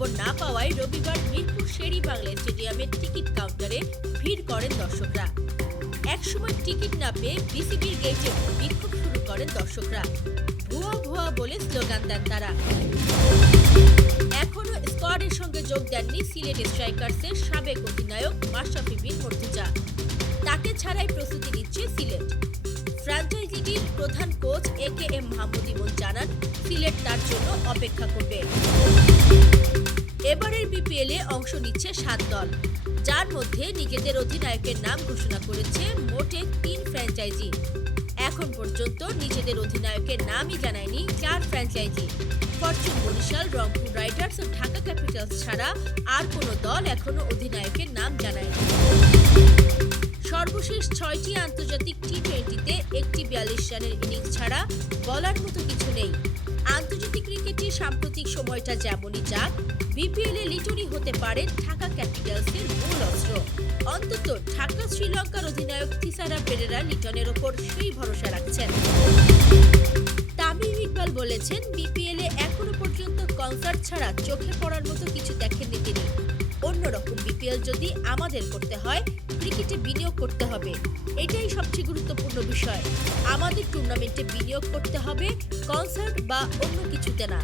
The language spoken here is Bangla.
খবর না পাওয়ায় রবিবার মিরপুর শের-ই-বাংলা স্টেডিয়ামের টিকিট কাউন্টারে ভিড় করেন দর্শকরা। একসময় টিকিট না পেয়ে বিসিবির গেটে বিক্ষোভ শুরু করেন দর্শকরা। ভুয়া ভুয়া বলে স্লোগান দেন তারা। এখনো স্কোয়াডের সঙ্গে যোগ দেননি সিলেট স্ট্রাইকার্সের সাবেক অধিনায়ক মাশরাফি বিন মুর্তজা। তাকে ছাড়াই প্রস্তুতি নিচ্ছে সিলেট। ফ্র্যাঞ্চাইজিটির প্রধান কোচ AKM মাহমুদ ইমন জানান, সিলেট তার জন্য অপেক্ষা করবে। এবারের বিপিএলে অংশ নিচ্ছে 7 দল, যার মধ্যে নিজেদের অধিনায়কের নাম ঘোষণা করেছে মোটে 3 ফ্র্যাঞ্চাইজি। এখন পর্যন্ত নিজেদের অধিনায়কের নামই জানায়নি 4 franchise. Fortune Barishal, Rangpur Riders ও ঢাকা ক্যাপিটালস ছাড়া আর কোনো দল এখনো অধিনায়কের নাম জানায়নি। সর্বশেষ 6টি আন্তর্জাতিক টি-20তে একটি 42 রানের ইনিংস ছাড়া বলার মতো কিছু নেই। আন্তর্জাতিক ক্রিকেটে সাম্প্রতিক সময়টা যেমনই যাক, বিপিএলে লিটনই হতে পারেন ঢাকা ক্যাপিটালসের মূল অস্ত্র। অন্তত ঢাকা শ্রীলঙ্কার অধিনায়ক থিসারা পেরেরা লিটনের ওপর সেই ভরসা রাখছেন। তামিম ইকবাল বলেছেন, বিপিএলে এখনো পর্যন্ত কনসার্ট ছাড়া চোখে পড়ার মতো কিছু দেখেননি তিনি। অন্যরকম বিপিএল যদি আমাদের করতে হয়, ক্রিকেটে বিনিয়োগ করতে হবে, এটাই সবচেয়ে গুরুত্বপূর্ণ বিষয়। আমাদের টুর্নামেন্টে বিনিয়োগ করতে হবে, কনসার্ট বা অন্য কিছুতে না।